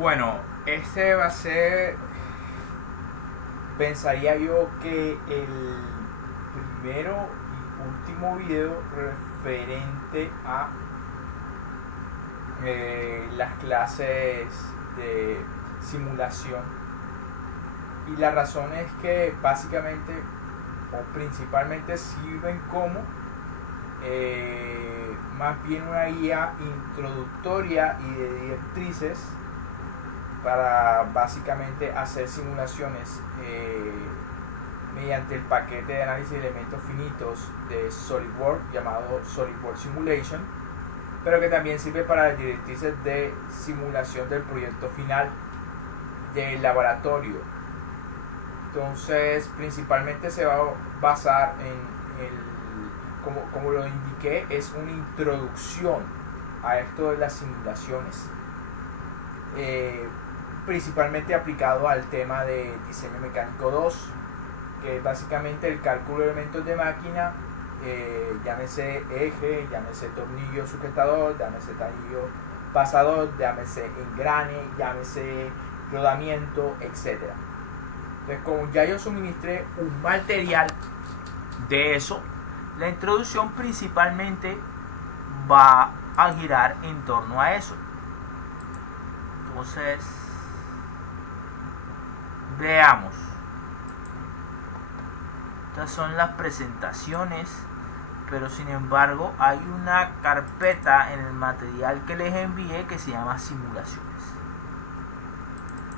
Bueno, este va a ser, pensaría yo que el primero y último video referente a las clases de simulación. Y la razón es que básicamente o principalmente sirven como más bien una guía introductoria y de directrices para básicamente hacer simulaciones mediante el paquete de análisis de elementos finitos de SolidWorks llamado SolidWorks Simulation, pero que también sirve para las directrices de simulación del proyecto final del laboratorio. Entonces principalmente se va a basar en como lo indiqué, es una introducción a esto de las simulaciones, principalmente aplicado al tema de diseño mecánico 2, que es básicamente el cálculo de elementos de máquina, llámese eje, llámese tornillo sujetador, llámese tornillo pasador, llámese engrane, llámese rodamiento, etc. Entonces, como ya yo suministré un material de eso, la introducción principalmente va a girar en torno a eso. Entonces, veamos. Estas son las presentaciones, pero sin embargo hay una carpeta en el material que les envié que se llama simulaciones.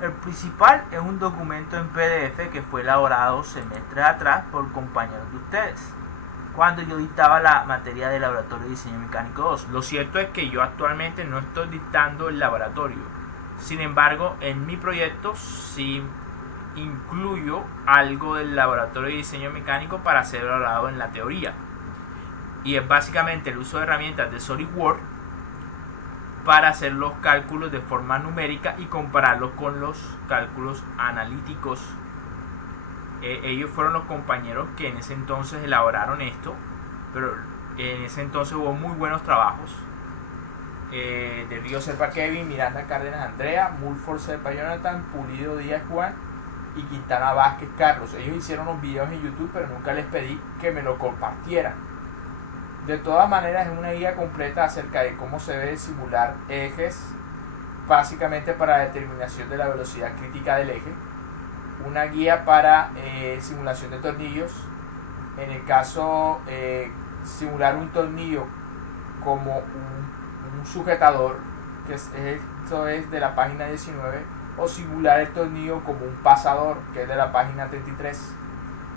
El principal es un documento en PDF que fue elaborado semestres atrás por compañeros de ustedes, cuando yo dictaba la materia de laboratorio de diseño mecánico 2. Lo cierto es que yo actualmente no estoy dictando el laboratorio. Sin embargo, en mi proyecto sí incluyo algo del laboratorio de diseño mecánico para ser evaluado en la teoría. Y es básicamente el uso de herramientas de SolidWorks para hacer los cálculos de forma numérica y compararlos con los cálculos analíticos. Ellos fueron los compañeros que en ese entonces elaboraron esto, pero en ese entonces hubo muy buenos trabajos de Río Serpa Kevin, Miranda Cárdenas Andrea, Mulford Serpa Jonathan, Pulido Díaz Juan y Quintana Vázquez Carlos. Ellos hicieron unos videos en YouTube, pero nunca les pedí que me lo compartieran. De todas maneras, es una guía completa acerca de cómo se debe simular ejes, básicamente para la determinación de la velocidad crítica del eje. Una guía para simulación de tornillos. En el caso, simular un tornillo como un sujetador, que esto es de la página 19, o simular el tornillo como un pasador, que es de la página 33.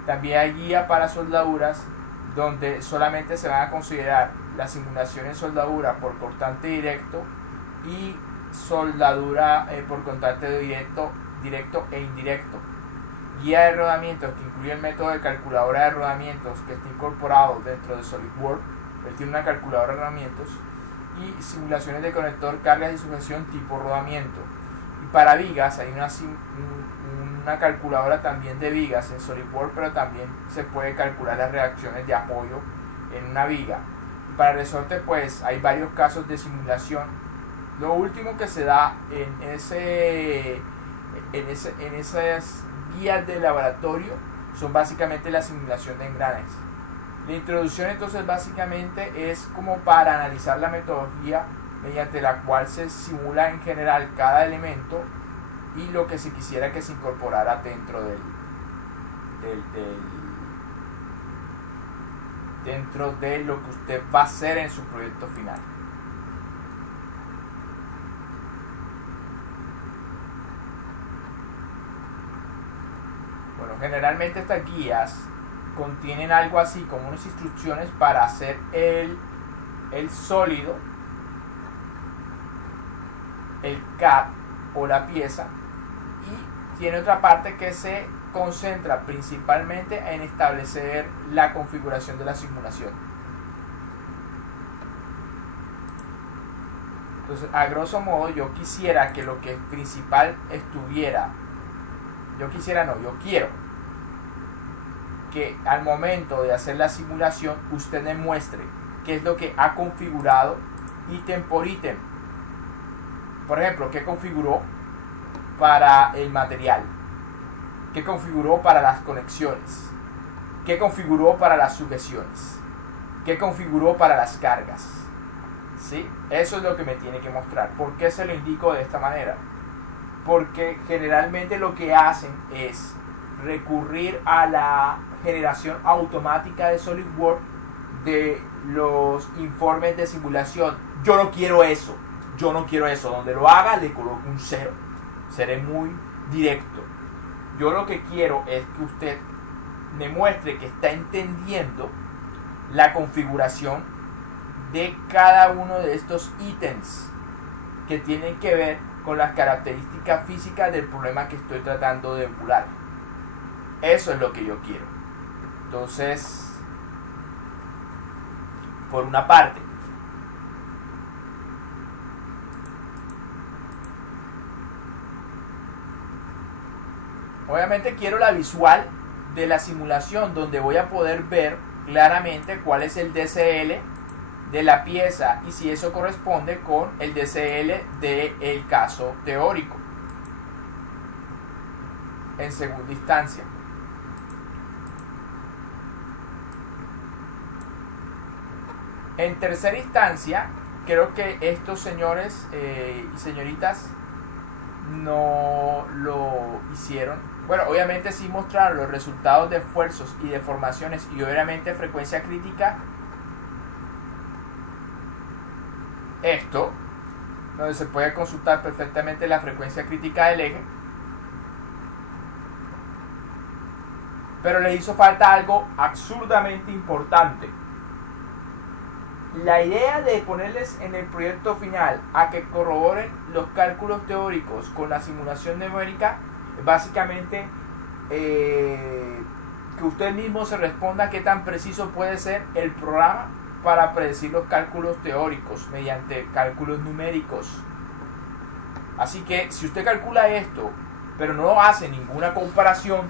También hay guía para soldaduras, donde solamente se van a considerar la simulación en soldadura por cortante directo y soldadura por cortante directo e indirecto. Guía de rodamientos, que incluye el método de calculadora de rodamientos que está incorporado dentro de SolidWorks. Él tiene una calculadora de rodamientos. Y simulaciones de conector, cargas y sujeción tipo rodamiento. Y para vigas hay una calculadora también de vigas en SolidWorks, pero también se puede calcular las reacciones de apoyo en una viga. Y para resorte, pues hay varios casos de simulación. Lo último que se da en esas guías de laboratorio son básicamente la simulación de engranes. La introducción entonces básicamente es como para analizar la metodología mediante la cual se simula en general cada elemento y lo que se quisiera que se incorporara dentro dentro de lo que usted va a hacer en su proyecto final. Bueno, generalmente estas guías contienen algo así como unas instrucciones para hacer el sólido, el CAD o la pieza, y tiene otra parte que se concentra principalmente en establecer la configuración de la simulación. Entonces, a grosso modo, yo quisiera que lo que principal estuviera, yo quiero que al momento de hacer la simulación usted me muestre qué es lo que ha configurado ítem por ítem. Por ejemplo, qué configuró para el material, qué configuró para las conexiones, qué configuró para las sujeciones, qué configuró para las cargas. ¿Sí? Eso es lo que me tiene que mostrar. ¿Por qué se lo indico de esta manera? Porque generalmente lo que hacen es recurrir a la generación automática de SolidWorks de los informes de simulación. Yo no quiero eso. Donde lo haga le coloco un 0. Seré muy directo. Yo lo que quiero es que usted me muestre que está entendiendo la configuración de cada uno de estos ítems que tienen que ver con las características físicas del problema que estoy tratando de emular. Eso es lo que yo quiero. Entonces, por una parte, obviamente quiero la visual de la simulación donde voy a poder ver claramente cuál es el DCL de la pieza y si eso corresponde con el DCL del caso teórico en segunda instancia. En tercera instancia, creo que estos señores y señoritas no lo hicieron. Bueno, obviamente sí mostraron los resultados de esfuerzos y deformaciones y obviamente frecuencia crítica. Esto, donde se puede consultar perfectamente la frecuencia crítica del eje. Pero le hizo falta algo absurdamente importante. La idea de ponerles en el proyecto final a que corroboren los cálculos teóricos con la simulación numérica es básicamente que usted mismo se responda qué tan preciso puede ser el programa para predecir los cálculos teóricos mediante cálculos numéricos. Así que si usted calcula esto, pero no hace ninguna comparación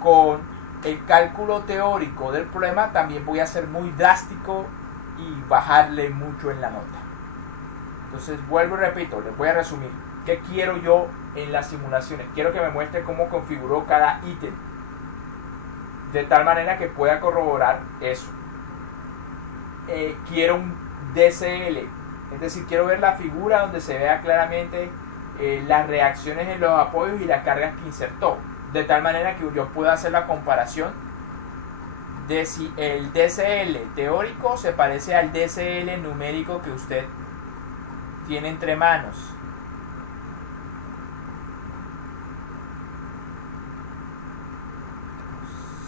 con el cálculo teórico del problema, también voy a ser muy drástico y bajarle mucho en la nota. Entonces vuelvo y repito, les voy a resumir. ¿Qué quiero yo en las simulaciones? Quiero que me muestre cómo configuró cada ítem, de tal manera que pueda corroborar eso. Quiero un DCL, es decir, quiero ver la figura donde se vea claramente las reacciones en los apoyos y las cargas que insertó, de tal manera que yo pueda hacer la comparación de si el DCL teórico se parece al DCL numérico que usted tiene entre manos.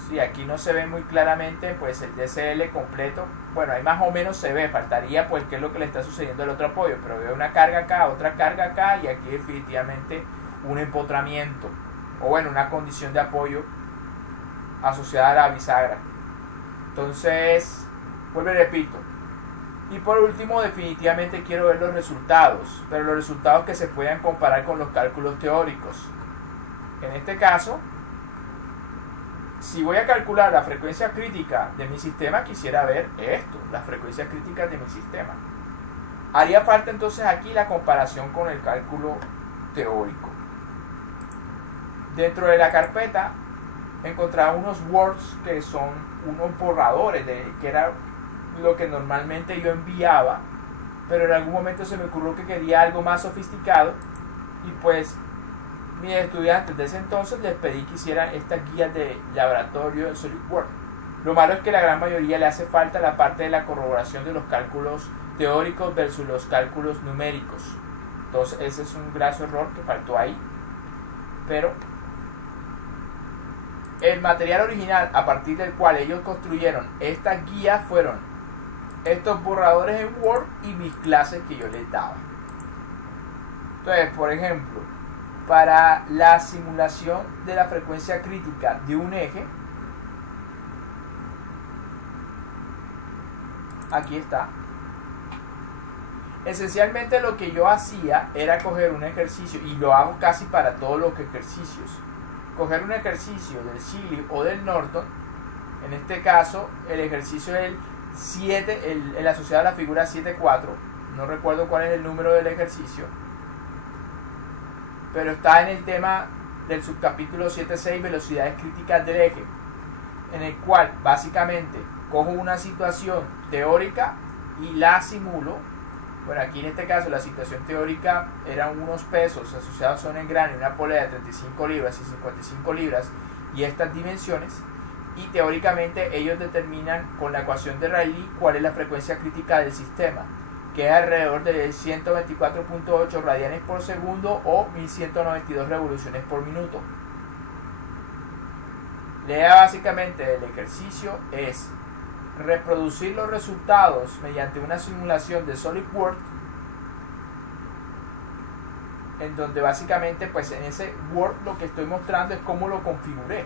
Sí, aquí no se ve muy claramente pues el DCL completo. Bueno, ahí más o menos se ve, faltaría pues qué es lo que le está sucediendo al otro apoyo, pero veo una carga acá, otra carga acá y aquí definitivamente un empotramiento o bueno, una condición de apoyo asociada a la bisagra. Entonces, vuelvo y repito. Y por último, definitivamente quiero ver los resultados, pero los resultados que se puedan comparar con los cálculos teóricos. En este caso, si voy a calcular la frecuencia crítica de mi sistema, quisiera ver esto, las frecuencias críticas de mi sistema. Haría falta entonces aquí la comparación con el cálculo teórico. Dentro de la carpeta encontraba unos words que son unos borradores que era lo que normalmente yo enviaba, pero en algún momento se me ocurrió que quería algo más sofisticado y pues mis estudiantes de ese entonces les pedí que hicieran estas guías de laboratorio de SolidWorks. Lo malo es que la gran mayoría le hace falta la parte de la corroboración de los cálculos teóricos versus los cálculos numéricos. Entonces ese es un graso error que faltó ahí, pero el material original a partir del cual ellos construyeron estas guías fueron estos borradores en Word y mis clases que yo les daba. Entonces, por ejemplo, para la simulación de la frecuencia crítica de un eje, aquí está. Esencialmente lo que yo hacía era coger un ejercicio, y lo hago casi para todos los ejercicios, coger un ejercicio del Seeley o del Norton. En este caso el ejercicio es el 7, el asociado a la figura 7.4, no recuerdo cuál es el número del ejercicio, pero está en el tema del subcapítulo 7.6, velocidades críticas del eje, en el cual básicamente cojo una situación teórica y la simulo. Bueno, aquí en este caso la situación teórica eran unos pesos asociados a un engrane, una polea de 35 libras y 55 libras y estas dimensiones, y teóricamente ellos determinan con la ecuación de Rayleigh cuál es la frecuencia crítica del sistema, que es alrededor de 124.8 radianes por segundo o 1192 revoluciones por minuto. La idea básicamente del ejercicio es reproducir los resultados mediante una simulación de SolidWorks, en donde básicamente pues en ese Word lo que estoy mostrando es cómo lo configuré,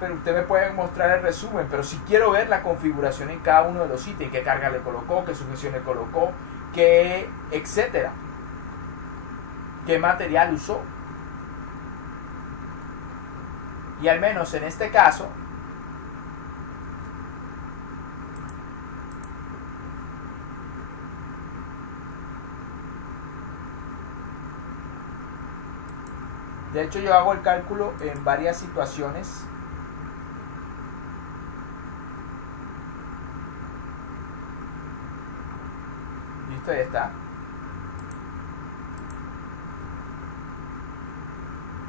pero usted me puede mostrar el resumen, pero si quiero ver la configuración en cada uno de los ítems, qué carga le colocó, qué sujeción le colocó, qué etcétera, qué material usó. Y al menos en este caso de hecho yo hago el cálculo en varias situaciones. Listo, ahí está.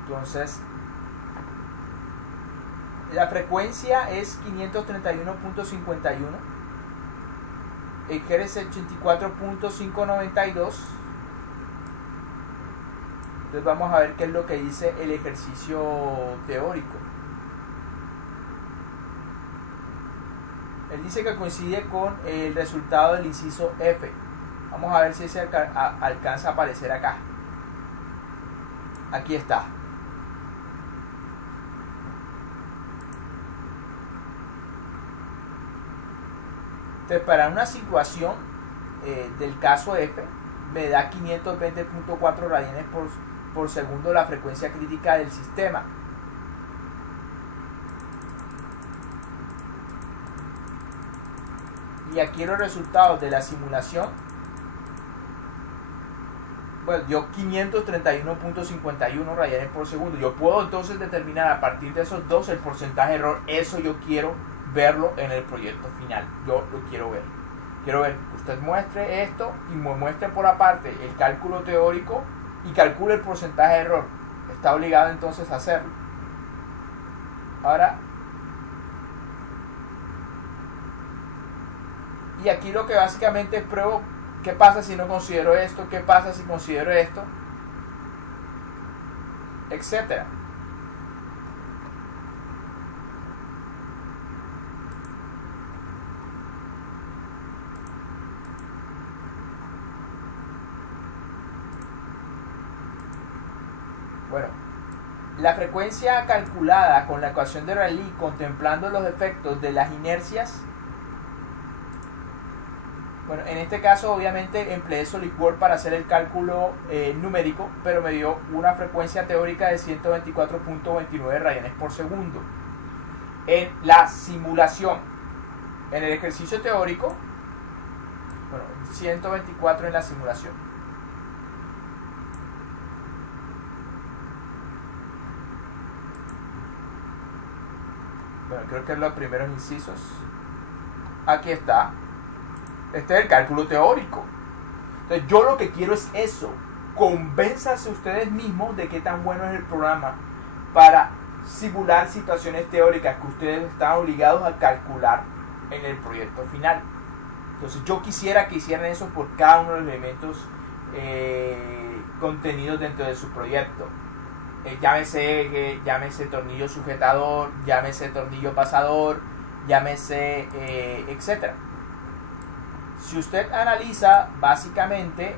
Entonces la frecuencia es 531.51, el Hz es 84.592. Entonces vamos a ver qué es lo que dice el ejercicio teórico. Él dice que coincide con el resultado del inciso F. Vamos a ver si se alcanza a aparecer acá. Aquí está. Entonces, para una situación del caso F, me da 520.4 radianes por segundo la frecuencia crítica del sistema. Y aquí los resultados de la simulación, bueno, dio 531.51 radianes por segundo. Yo puedo entonces determinar a partir de esos dos el porcentaje de error. Eso yo quiero verlo en el proyecto final. Yo lo quiero ver. Quiero ver que usted muestre esto y me muestre por aparte el cálculo teórico y calcule el porcentaje de error. Está obligado entonces a hacerlo. Ahora, y aquí lo que básicamente es pruebo qué pasa si no considero esto, qué pasa si considero esto, etcétera. Bueno, la frecuencia calculada con la ecuación de Rayleigh contemplando los efectos de las inercias. Bueno, en este caso obviamente empleé SolidWorks para hacer el cálculo numérico, pero me dio una frecuencia teórica de 124.29 radianes por segundo. En la simulación, en el ejercicio teórico, bueno, 124 en la simulación. Bueno, creo que es los primeros incisos. Aquí está. Este es el cálculo teórico. Entonces yo lo que quiero es eso. Convénzanse ustedes mismos de qué tan bueno es el programa para simular situaciones teóricas que ustedes están obligados a calcular en el proyecto final. Entonces yo quisiera que hicieran eso por cada uno de los elementos contenidos dentro de su proyecto. Llámese tornillo sujetador, llámese tornillo pasador, llámese etcétera. Si usted analiza básicamente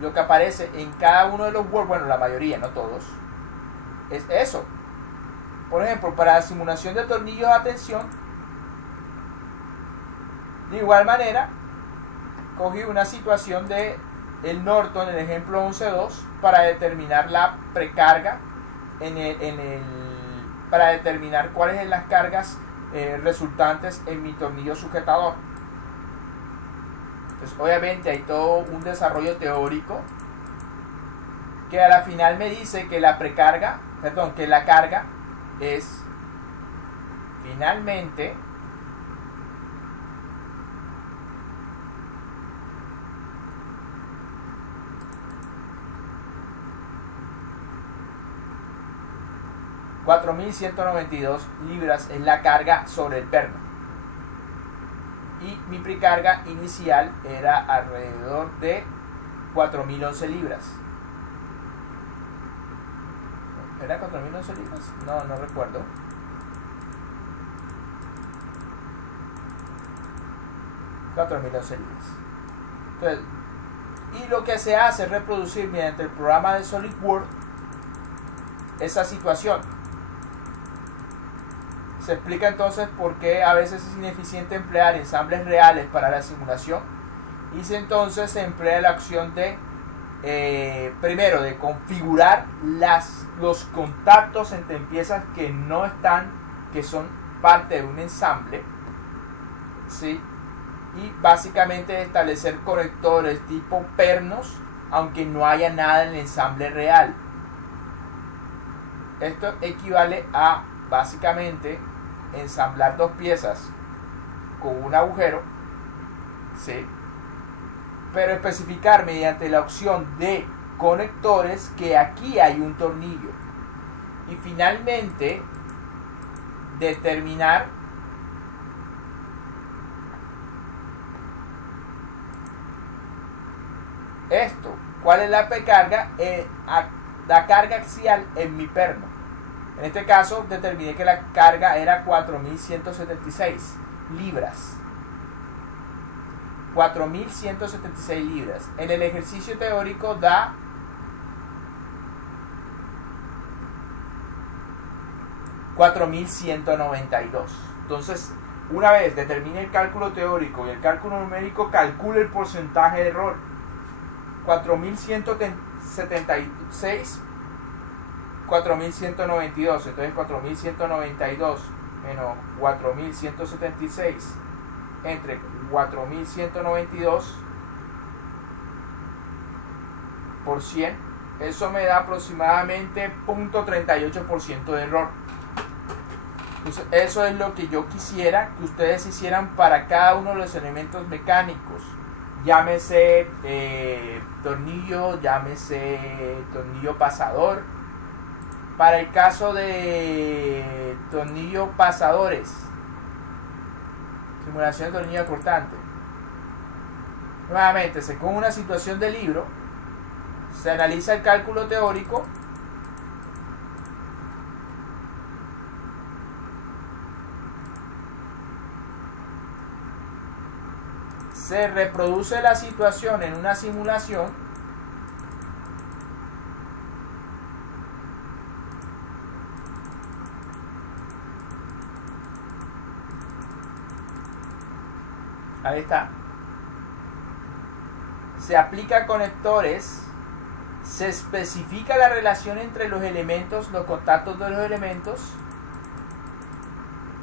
lo que aparece en cada uno de los Word, bueno, la mayoría, no todos, es eso. Por ejemplo, para la simulación de tornillos a tensión, de igual manera, cogí una situación de el Norton, el ejemplo 11.2, para determinar la precarga para determinar cuáles son las cargas resultantes en mi tornillo sujetador. Pues obviamente hay todo un desarrollo teórico que a la final me dice que la carga es finalmente $4,192 libras es la carga sobre el perno. Y mi precarga inicial era alrededor de 4,011 libras. ¿Era 4,011 libras? No recuerdo. $4,011 libras. Entonces, y lo que se hace es reproducir mediante el programa de SolidWorks esa situación. Se explica entonces por qué a veces es ineficiente emplear ensambles reales para la simulación. Y entonces se emplea la opción de primero de configurar los contactos entre piezas que no están, que son parte de un ensamble, ¿sí? Y básicamente establecer conectores tipo pernos aunque no haya nada en el ensamble real. Esto equivale a básicamente ensamblar dos piezas con un agujero, ¿sí? Pero especificar mediante la opción de conectores que aquí hay un tornillo. Y finalmente determinar esto, cuál es la precarga, la carga axial en mi perno. En este caso determiné que la carga era 4,176 libras. 4,176 libras. En el ejercicio teórico da 4,192. Entonces, una vez determine el cálculo teórico y el cálculo numérico, calcule el porcentaje de error. 4,176, 4,192. Entonces 4,192 menos 4,176 entre 4,192 por 100, eso me da aproximadamente 0.38% de error. Entonces, eso es lo que yo quisiera que ustedes hicieran para cada uno de los elementos mecánicos. Llámese tornillo, llámese tornillo pasador. Para el caso de tornillo pasadores, simulación de tornillo cortante, nuevamente, según una situación de libro, se analiza el cálculo teórico, se reproduce la situación en una simulación ahí está, se aplica conectores, se especifica la relación entre los elementos, los contactos de los elementos,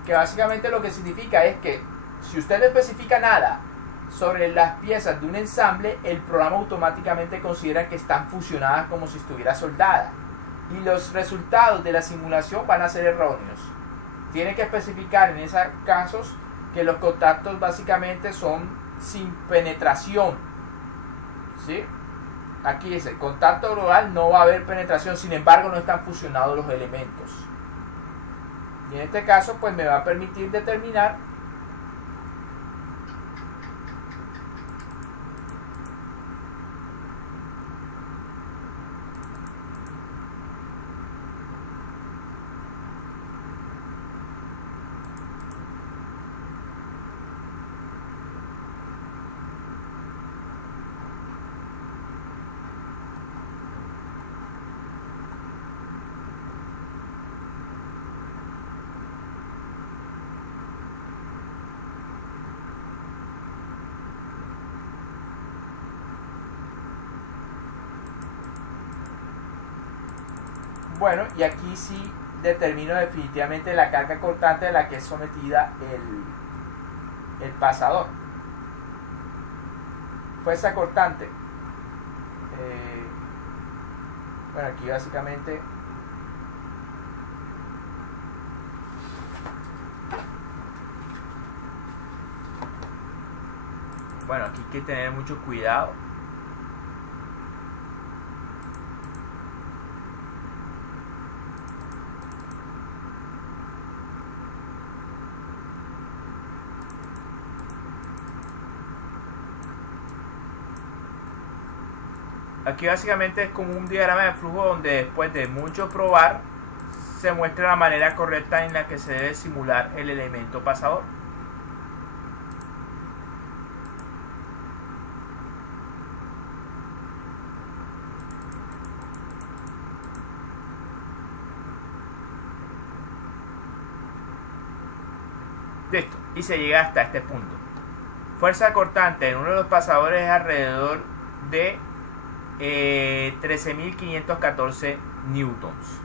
que básicamente lo que significa es que si usted no especifica nada sobre las piezas de un ensamble, el programa automáticamente considera que están fusionadas como si estuviera soldada y los resultados de la simulación van a ser erróneos. Tiene que especificar en esos casos que los contactos básicamente son sin penetración, ¿sí? Aquí dice contacto global, no va a haber penetración, sin embargo no están fusionados los elementos. Y en este caso pues me va a permitir determinar bueno, y aquí sí determino definitivamente la carga cortante a la que es sometida el pasador. fuerza cortante. Bueno, aquí básicamente bueno, aquí hay que tener mucho cuidado. Aquí básicamente es como un diagrama de flujo donde después de mucho probar se muestra la manera correcta en la que se debe simular el elemento pasador. Listo, y se llega hasta este punto. Fuerza cortante en uno de los pasadores es alrededor de 13.514 newtons.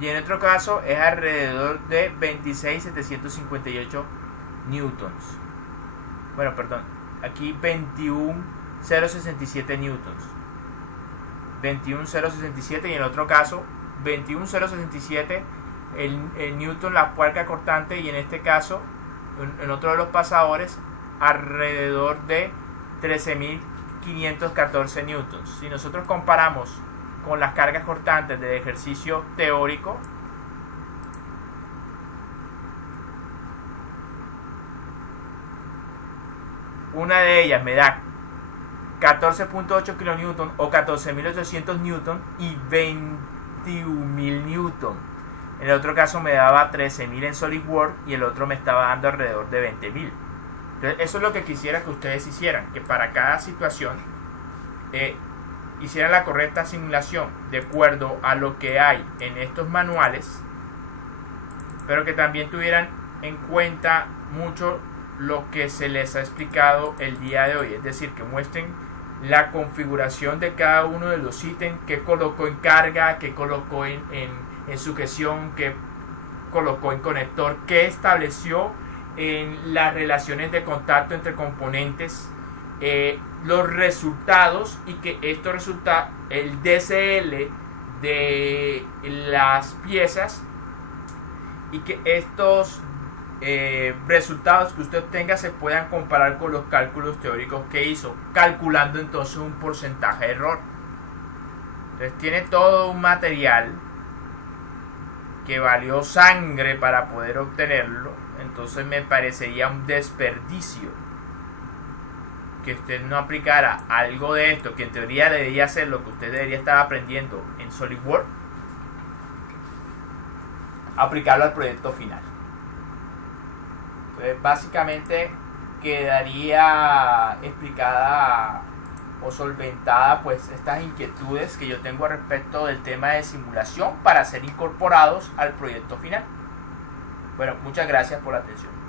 Y en otro caso es alrededor de 26.758 newtons. Bueno, perdón, aquí 21.067 newtons. 21.067 y en el otro caso 21.067 el newton, la puerca cortante, y en este caso en otro de los pasadores alrededor de 13.514 newtons. Si nosotros comparamos con las cargas cortantes del ejercicio teórico, una de ellas me da 14.8 kilonewton o 14.800 newton y 21.000 newton. En el otro caso me daba 13.000 en SolidWorks y el otro me estaba dando alrededor de 20.000. Entonces eso es lo que quisiera que ustedes hicieran, que para cada situación hicieran la correcta simulación de acuerdo a lo que hay en estos manuales, pero que también tuvieran en cuenta mucho lo que se les ha explicado el día de hoy, es decir, que muestren la configuración de cada uno de los ítems, que colocó en carga, que colocó en sujeción, que colocó en conector, que estableció en las relaciones de contacto entre componentes, los resultados, y que esto resulta el DCL de las piezas, y que estos resultados que usted obtenga se puedan comparar con los cálculos teóricos que hizo, calculando entonces un porcentaje de error. Entonces tiene todo un material que valió sangre para poder obtenerlo. Entonces me parecería un desperdicio que usted no aplicara algo de esto, que en teoría debería ser lo que usted debería estar aprendiendo en SolidWorks, aplicarlo al proyecto final. Entonces básicamente quedaría explicada o solventada pues estas inquietudes que yo tengo respecto del tema de simulación para ser incorporados al proyecto final. Bueno, muchas gracias por la atención.